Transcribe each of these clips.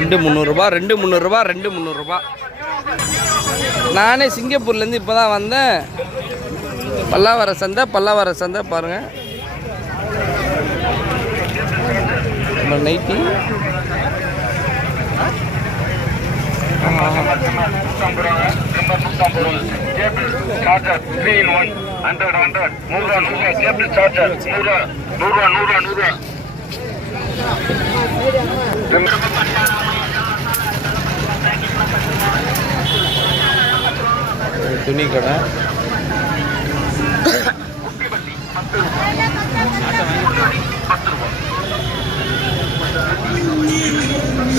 ரெண்டு முந்நூறுரூபா ரெண்டு முந்நூறுரூபா ரெண்டு முந்நூறுரூபா நானே சிங்கப்பூர்லேருந்து இப்போ தான் வந்தேன். பல்லாவர சந்தை பல்லாவர சந்தை பாருங்கள் நைட்டி. சார்ஜர் நூறுரூவா நூறுரூவா நூறுரூவா நூறுரூவா துணி கடை.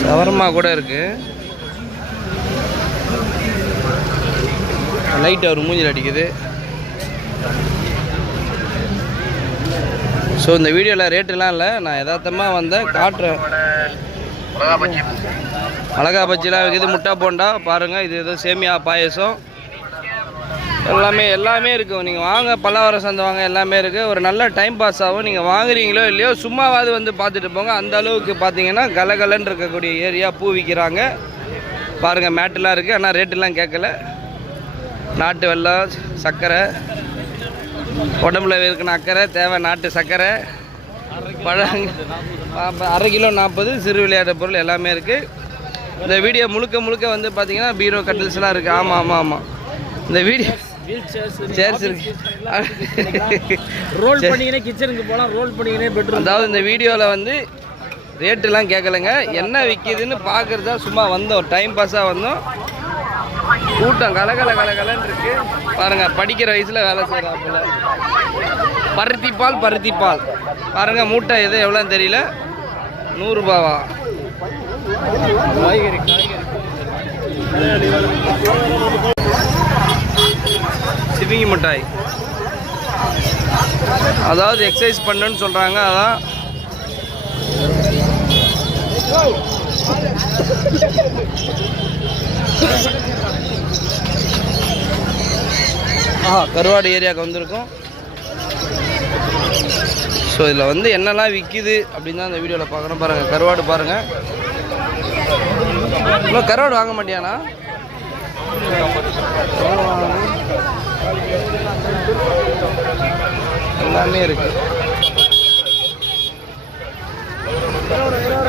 சவர்மா கூட இருக்கு. லைட் அவர் மூஞ்சில் அடிக்குது. ஸோ இந்த வீடியோவில் ரேட்டுலாம் இல்லை. நான் யதார்த்தமாக வந்தேன் காட்டுறேன். மிளகா பஜ்ஜிலாம் இருக்குது முட்டை போண்டா. பாருங்கள் இது ஏதோ சேமியா பாயசம். எல்லாமே எல்லாமே இருக்கும் நீங்கள் வாங்க பல்லாவரம் சந்தை வாங்க எல்லாமே இருக்குது ஒரு நல்ல டைம் பாஸ் ஆகும். நீங்கள் வாங்குறீங்களோ இல்லையோ சும்மாவாவது வந்து பார்த்துட்டு போங்க. அந்த அளவுக்கு பார்த்தீங்கன்னா கலகலன்னு இருக்கக்கூடிய ஏரியா பூ விற்கிறாங்க பாருங்கள் மேட்டுலாம் இருக்குது ஆனால் ரேட்டெல்லாம் கேட்கல. நாட்டு வெள்ளம் சர்க்கரை உடம்புல இருக்கணும் அக்கறை தேவை நாட்டு சர்க்கரை பழங்க அரை கிலோ நாற்பது சிறு விளையாட்டு பொருள் எல்லாமே இருக்குது இந்த வீடியோ முழுக்க முழுக்க வந்து பார்த்தீங்கன்னா பீரோ கட்டில்ஸ்லாம் இருக்குது ஆமாம் ஆமாம் ஆமாம் இந்த வீடியோ சேர்ஸ் இருக்கு. ரோல் பண்ணிக்கினே கிச்சனுக்கு போகலாம் ரோல் பண்ணிக்கினே பெட்ரூம் அதாவது இந்த வீடியோவில் வந்து ரேட்டுலாம் கேட்கலங்க என்ன விற்கிதுன்னு பார்க்குறது தான் சும்மா வந்தோம். டைம் பாஸாக வந்தோம். கூட்டம் கலகல கலகலன்னு இருக்கு. பாருங்க படிக்கிற வயசுல வேலை செய்யறாப்புல பருத்தி பால் பருத்தி பால் பாருங்க மூட்டை எது எவ்வளோன்னு தெரியல. நூறுரூபாவா? காய்கறி காய்கறி. சிவிங்கி மிட்டாய். அதாவது எக்ஸசைஸ் பண்ணுன்னு சொல்கிறாங்க அதான் ஆ கருவாடு ஏரியாவுக்கு வந்திருக்கோம். ஸோ இதில் வந்து என்னெல்லாம் விற்கிது அப்படின்னு தான் இந்த வீடியோவில் பார்க்கணும் பாருங்கள் கருவாடு பாருங்கள் இன்னும் கருவாடு வாங்க மாட்டியாண்ணா? எல்லாமே இருக்குது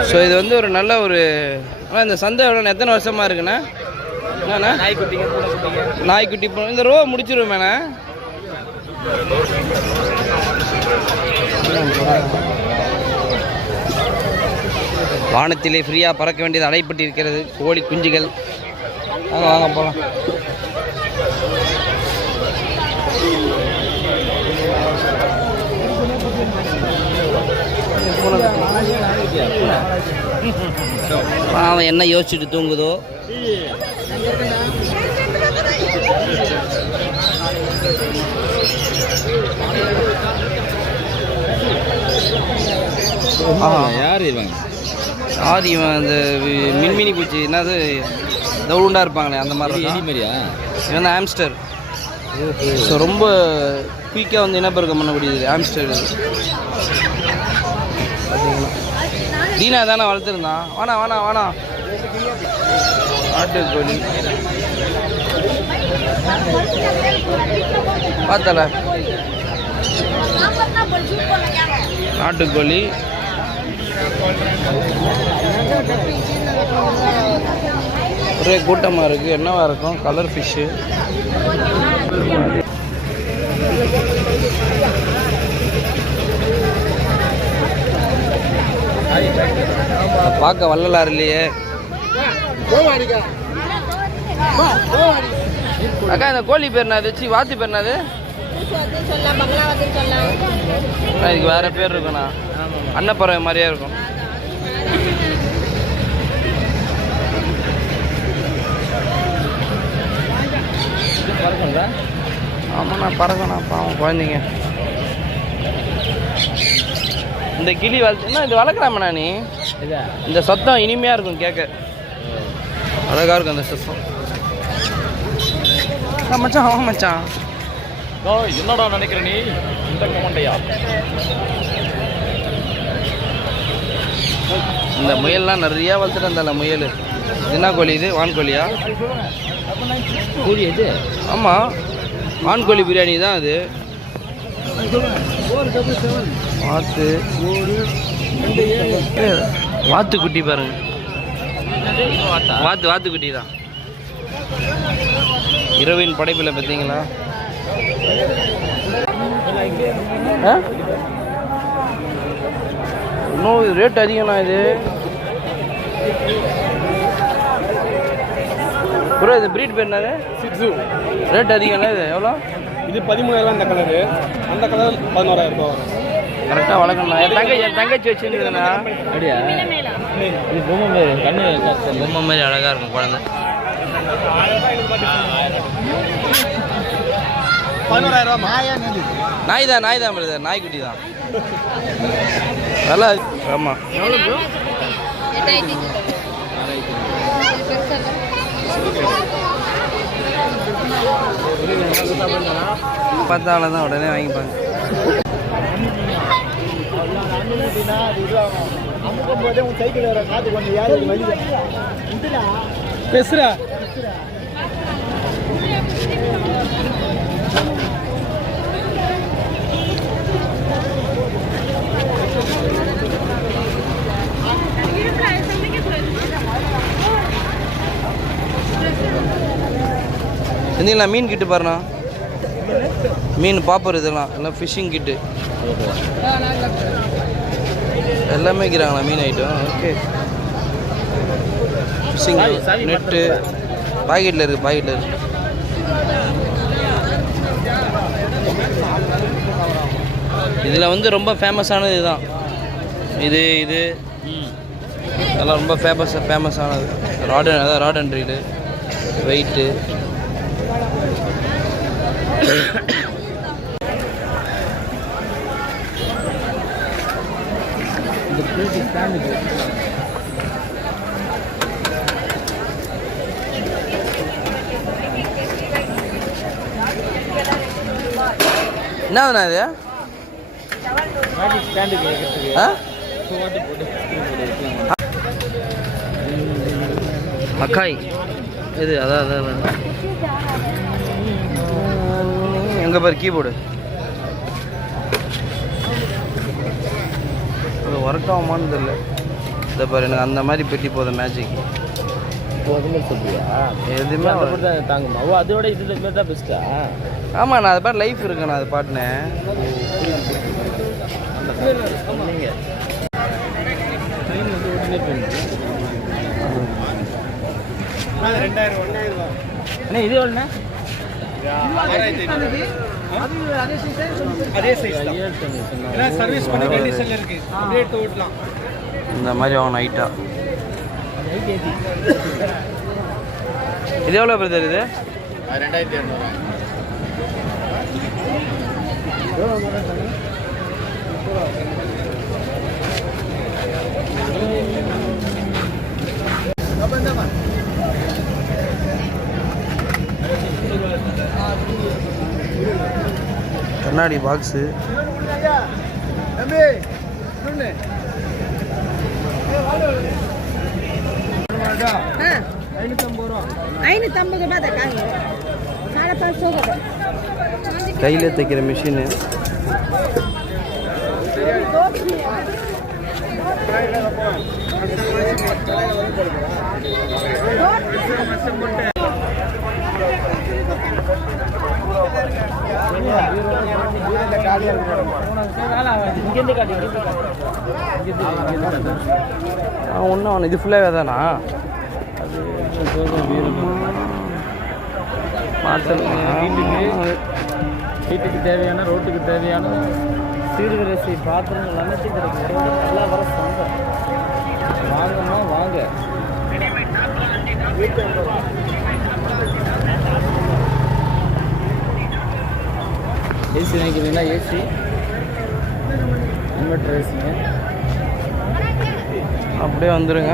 ஸோ இது வந்து ஒரு நல்ல ஒரு ஆனால் இந்த சந்தை எவ்வளோ எத்தனை வருஷமாக இருக்குண்ணா? என்னண்ணா நாய்க்குட்டி போ- இந்த ரோ முடிச்சிருவேண்ணா. வானத்திலே ஃப்ரீயாக பறக்க வேண்டியது அடைப்பட்டு இருக்கிறது கோழி குஞ்சுகள். வாங்க போகலாம் பாவம் என்ன யோசிச்சுட்டு தூங்குதோ? யார் இவங்க ஆதி இவன்? அந்த மின்மினி பூச்சி. என்னது? தவுண்டா இருப்பாங்களே அந்த மாதிரி. மாதிரியா? இவன் ஆம்ஸ்டர் ஸோ ரொம்ப குயிக்காக வந்து இனப்பெருக்கம் பண்ணக்கூடியது ஆம்ஸ்டர் இது. பார்த்தீங்களா தீனா தானே வளர்த்துருந்தான். வாணா வாணா வாணா. நாட்டுக்கோழி பார்த்தல? நாட்டுக்கோழி ஒரே கூட்டமாக இருக்குது என்னவா இருக்கும்? கலர் ஃபிஷ்ஷு பார்க்க வள்ளலார் இல்லையே. அக்கா இந்த கோழி பேர் என்னது? சி வாத்தி பேர் என்னது? இதுக்கு வேற பேர் இருக்குண்ணா. அன்னப்பறவை மாதிரியே இருக்கும். பறக்கும்டா ஆமாண்ணா பறக்கண்ணா பாவம் குழந்தைங்க. இந்த கிளி வளர்த்துனா இது வளர்க்குறாமண்ணா நீ? இதா இந்த சத்தம் இனிமையாக இருக்கும் கேட்க. அழகாக இருக்கும் அந்த சத்தம். மச்சான் ஆமாம் மச்சான். என்னடா நினைக்கிற நீ? இந்த கமண்டையா? இந்த முயல்லாம் நிறைய வளர்த்துட்டு இருந்தால முயல். என்ன கோழி இது? வான்கோழியா கூலி எது? ஆமாம் வான்கோழி பிரியாணி தான் அது. வாத்து வாத்து குட்டி பாருங்க. வாத்து? வாத்து குட்டி தான். இரவின் படைப்பில் பார்த்தீங்களா? இன்னும் ரேட் அதிகம்ண்ணா இது. ப்ரோ இது ப்ரீட் பேர் என்னது? சிக்ஸு. ரேட் அதிகம்ல இது. எவ்வளோ? இது பதிமூணாயிரம் இந்த கலரு அந்த கலர் பதினோராயிரம் ரூபாய் வரும். கரெக்டாக வளர்க்கணும் என் தங்கை என் தங்கச்சி வச்சுருக்குதுண்ணா அப்படியா? இது பொம்மை மாதிரி கண்ணு பொம்மை மாதிரி அழகாக இருக்கும் குழந்தை. பதினோராயிரம் ரூபா நாய் தான் நாய் தான் பிரதர் நாய்க்குட்டி தான் நல்லா ஆமாம் பார்த்தால தான் உடனே வாங்கிப்பாங்க. பேசுறா. செஞ்சீங்களா மீன் கிட்டு பாருண்ணா. மீன் பாப்பர் இதெல்லாம். எல்லாம் ஃபிஷ்ஷிங் கிட்டு. எல்லாமே இருக்கிறாங்களா மீன் ஐட்டம் ஓகே ஃபிஷ்ஷிங் நெட்டு பாக்கெட்டில் இருக்குது பாக்கெட்டில் இருக்குது இதில் வந்து ரொம்ப ஃபேமஸானது இதுதான். இது இது. இதெல்லாம் ரொம்ப ஃபேமஸ் ஃபேமஸானது ராடன் அதான் அண்ட் ரீடு வெயிட்டு என்னதுண்ணா இது? ஆ? மக்காய் இது அதான் அதான். எங்க பாரு கீபோர்டு. ஒர்க் ஆகுமான்னு தெரியல இதை பாரு எனக்கு அந்த மாதிரி பெட்டி போதும் மேஜிக் அதுமாதிரி சொல்றியா? எதுவுமே தான் தாங்குமா? ஓ அதோட இது மாரி தான் பெஸ்ட்டா ஆமாம் நான் அது பாட்டு லைஃப் இருக்கு நான் அது பாட்டினேன் நீங்க. ரெண்டாயிரம் ஒன்றாயிரம் இது அதே சைஸ் தான். ஏன்னா சர்வீஸ் பண்ணி கண்டிஷன்ல இருக்கு. ரேட் ஓட்டலாம். இந்த மாதிரி வாங்கணும் நைட்டா இது எவ்வளோ பிரதர் இது? ரெண்டாயிரத்தி இரநூறு கண்ணாடி பாக்ஸு ஐநூற்றம்பது ரூபாய் தான் கையில் தைக்கிற மிஷினு இங்கேருந்து காட்டி ஒன்றும் அவனு இது ஃபுல்லாகவே தானா? மாட்டல் வீட்டுக்கு தேவையான ரோட்டுக்கு தேவையான சீர்வரிசை பாத்திரங்கள் அனைத்தும் கிடைக்கும் நல்லா வர சந்தை. வாங்கம்மா வாங்க. ஏசி வாங்கிக்கிறீங்களா ஏசி. இன்வெர்டர் ஏசிங்க அப்படியே வந்துருங்க.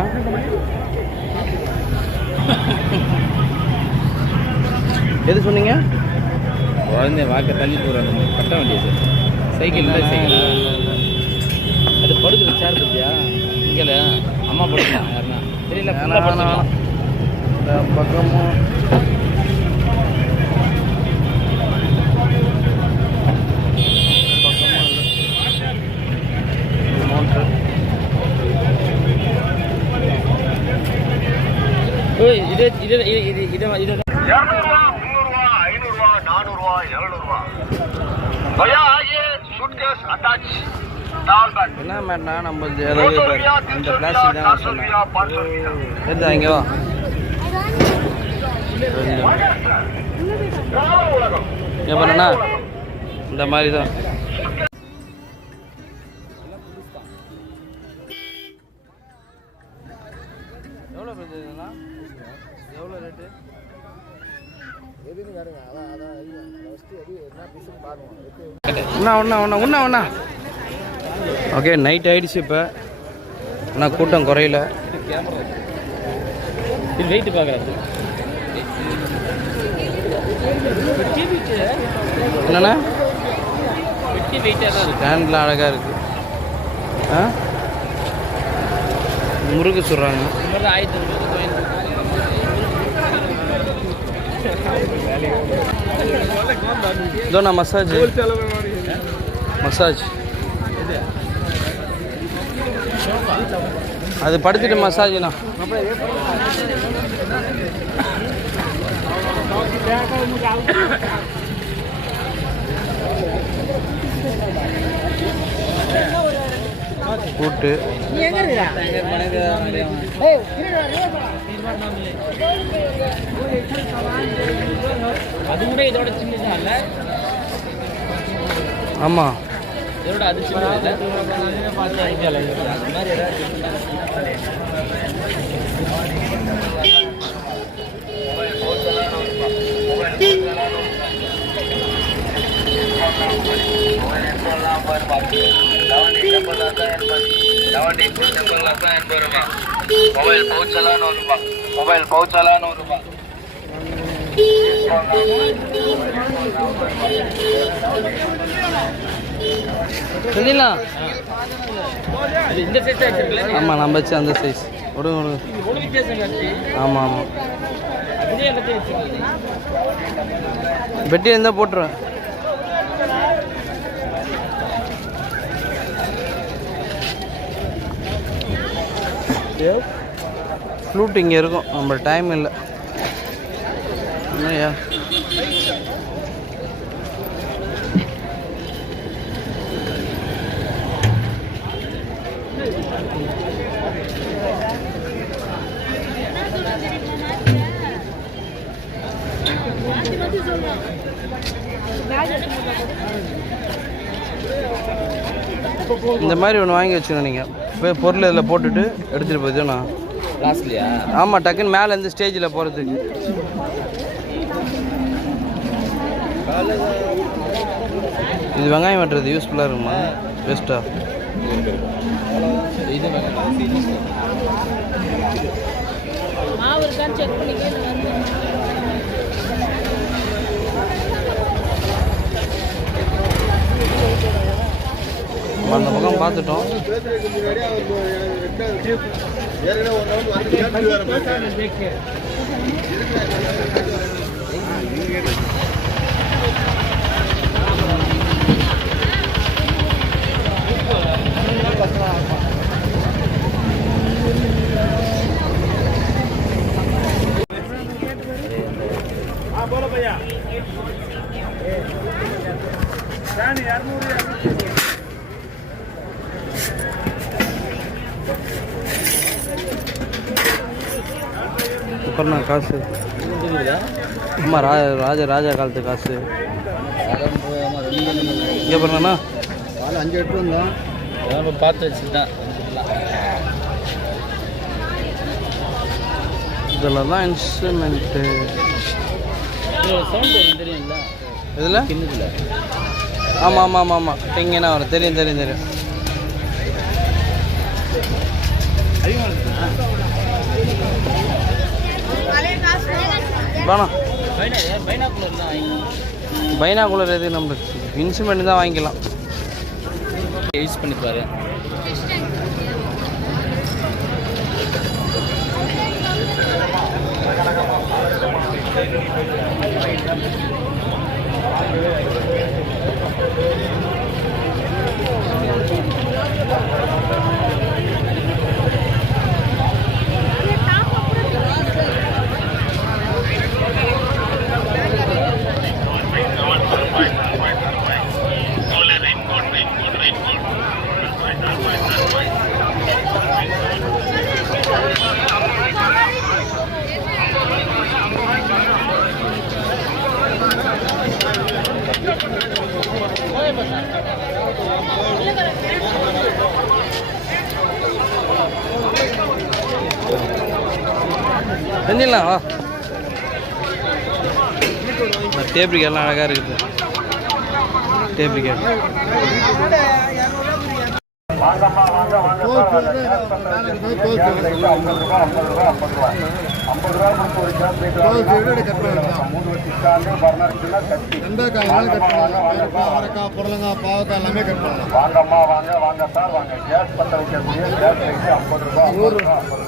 எது சொன்னீங்க? குழந்தை வாக்க தள்ளி போகிறாங்க கட்ட வேண்டியது. சைக்கிள் இல்லை சைக்கிள் அது படுக்கிற சேர் பத்தியா? இங்கே அம்மா போட்டுக்கலாம் யாருன்னா? தெரியல பக்கமும் இந்த பக்கமும் இல்லை. இது மோட்ரு. ஏய் இது இது இது இது இது இரநூறுவா அட்டாச் என்ன மேட்னா நம்ம இந்த பிளாஸ்டிக் தான் நான் சொன்னேன். இங்கே வா இந்த மாதிரி தான். ஒன்றா ஒன்றா ஒன்றா ஒன்றா ஒன்றா ஓகே நைட் ஆயிடுச்சு இப்போ. ஆனால் கூட்டம் குறையல. இது வெயிட் பார்க்குறது என்னண்ணா? வெட்டி வெயிட்டாக தான் இருக்கு. ஸ்டாண்டில் அழகாக இருக்குது ஆ? முருகு சொல்கிறாங்க ஆயிரத்தி இதோ நான் மசாஜ் மசாஜ் அது படுத்துட்டு மசாஜ்ண்ணா கூட்டு. நீ எங்க இருக்கிற? அது கூட இதோட சின்னதா இல்ல ஆமாம் இதோட அது சின்னதா இல்ல அந்த மாதிரி ஏதாவது ಮೊಬೈಲ್ ಪೌಚ್ ಎಲ್ಲ ನೂರು ರೂಪಾಯಿ ಮೊಬೈಲ್ ಪೌಚ್ ಎಲ್ಲ ನೂರು ರೂಪಾಯಿ சொல்லிடலாம் ஆமாம் நம்ம வச்சு அந்த சைஸ் விடுங்க விடுங்க ஆமாம் ஆமாம் பெட்டி இருந்தால் போட்டுருவேன் ஃப்ளூட் இங்கே இருக்கும். நம்ம டைம் இல்லை. என்னய்யா இந்த மாதிரி ஒன்று வாங்கி வச்சுக்கணும் நீங்கள் போய் பொருள் இதில் போட்டுட்டு எடுத்துகிட்டு போயிடுண்ணா லாஸ்ட்லையா ஆமாம் டக்குன்னு மேலே இருந்து ஸ்டேஜில் போகிறதுக்கு இது வெங்காயம் வெட்டுறது யூஸ்ஃபுல்லாக இருக்குமா? பெஸ்ட்டாக இது மாவு இருக்கான்னு செக் பண்ணிக்க நம்ம அந்த பக்கம் பார்த்துட்டோம். அப்புறம் நான் காசு. ஆமாம் ரா ராஜா ராஜா காலத்து காசு. இங்கே பாருங்கண்ணா அஞ்சு எட்டு வந்தோம் பார்த்து வச்சுதான் இதில் தான் இன்ஸ்ட்ருமெண்ட்டு தெரியும்ல? இதில்? கிண்ணத்தில் ஆமாம் ஆமாம் ஆமாம் ஆமாம் டிங்கன்னா வரும். தெரியும் தெரியும் தெரியும். வேணாம் பைனாகுலர் எது நம்ம இன்ஸ்ட்ருமெண்ட் தான் வாங்கிக்கலாம். யூஸ் பண்ணிப்பாரு Thank Thank you. கட்டி வாங்கம்மா அழகாக இருக்குது. சார் அவரைக்காய் புடலங்காய் பாவக்காய் எல்லாமே கட் பண்ணலாம் வாங்கம்மா வாங்க வாங்க சார் வாங்க கேஸ் பற்ற வைக்கக்கூடிய கேஸ் லைட் ஐம்பது ரூபா ஐம்பது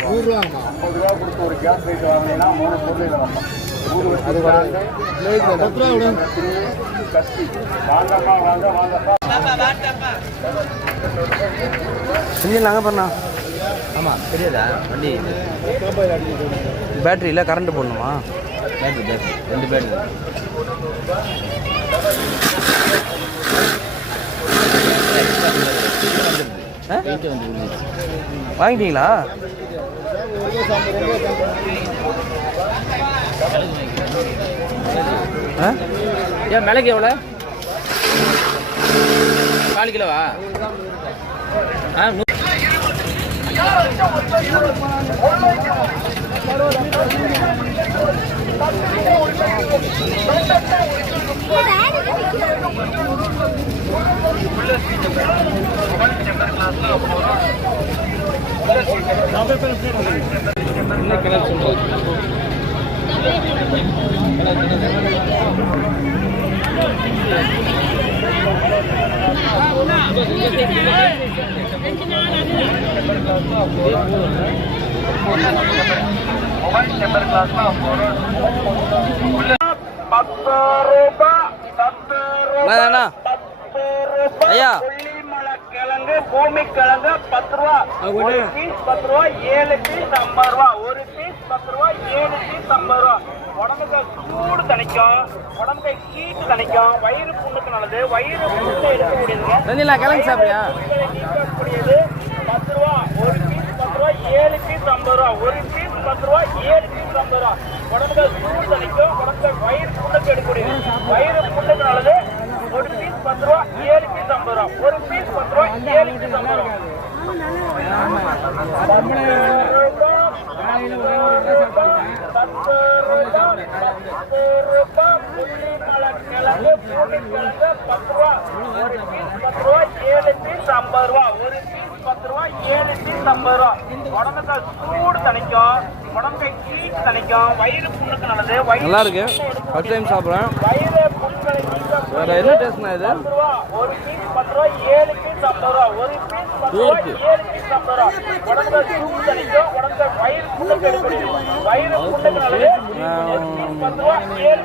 ஐம்பது ரூபா ஐம்பது ரூபா கொடுத்து ஒரு கேஸ் வாங்கினீங்கன்னா மூணு பொருள் செஞ்சிடலாங்க பண்ணா? ஆமாம் தெரியாதா? வண்டி பேட்டரியில் கரண்ட் போடணுமா? ரெண்டு விழுந்துச்சு வாங்கிட்டீங்களா? ஏன் மிளகு எவ்வளோ? கால் கிலோவா? ஆ நூ பத்து அண்ணா, அண்ணா. ஐயா. பூமி கிழங்கு பத்து ரூபா. பத்து ரூபா ஏழு பீஸ் ஐம்பது ரூபா. ஒரு பீஸ் பத்து ரூபா ஏழு பீஸ் ஐம்பது ரூபா உடம்புக்கு சூடு தணிக்கும் உடம்புக்கு ஹீட் தணிக்கும் வயிறு புண்ணுக்கு நல்லது வயிறு புண்ணு எடுக்கக்கூடியதுங்க செஞ்சிடலாம் கிளம்பி சாப்பிட்றியா? நீக்கக்கூடியது பத்து ரூபா ஒரு பீஸ் பத்து ரூபா ஏழு பீஸ் ஐம்பது ரூபா. ஒரு பீஸ் பத்து ரூபா ஏழு பீஸ் ஐம்பது ரூபா. உடம்புக்கு சூடு தணிக்கும் உடம்புக்கு வயிறு புண்ணுக்கு எடுக்கக்கூடியது. வயிறு புண்ணுக்கு நல்லது ஒரு பீஸ் பத்து ரூபா ஏழு பீஸ் ஐம்பது ரூபா. ஒரு பீஸ் பத்து ரூபா ஏழு பீஸ் ஐம்பது ரூபா. ஒரு ஐம்பது ரூபா ஒரு பீஸ் பத்து ரூபா ஏழு பீஸ் ஐம்பது ரூபா உடம்புக்கு சூடு தணிக்கும் உடம்புக்கு ஹீட் தணிக்கும் வயிறு புண்ணுக்கு நல்லது வயிறு நல்லா இருக்கு. ஃபர்ஸ்ட் டைம் சாப்பிட்றேன். வயிறு புண்களை நீக்க வேற என்ன டேஸ்ட்ண்ணா இது? ஒரு பீஸ் பத்து ரூபா ஏழு பீஸ் ஐம்பது ரூபா ஒரு பீஸ் பத்து ரூபா ஏழு பீஸ் சூடு தணிக்கும் வயிறு புண்ணுக்கு வயிறு பத்து ரூபா ஏழு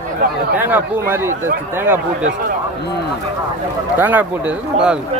தேங்காய் பூ மாதிரி டெஸ்ட் தேங்காய் பூ டெஸ்ட் ம். தேங்காய் பூ டெஸ்ட் நல்லா இருக்கு.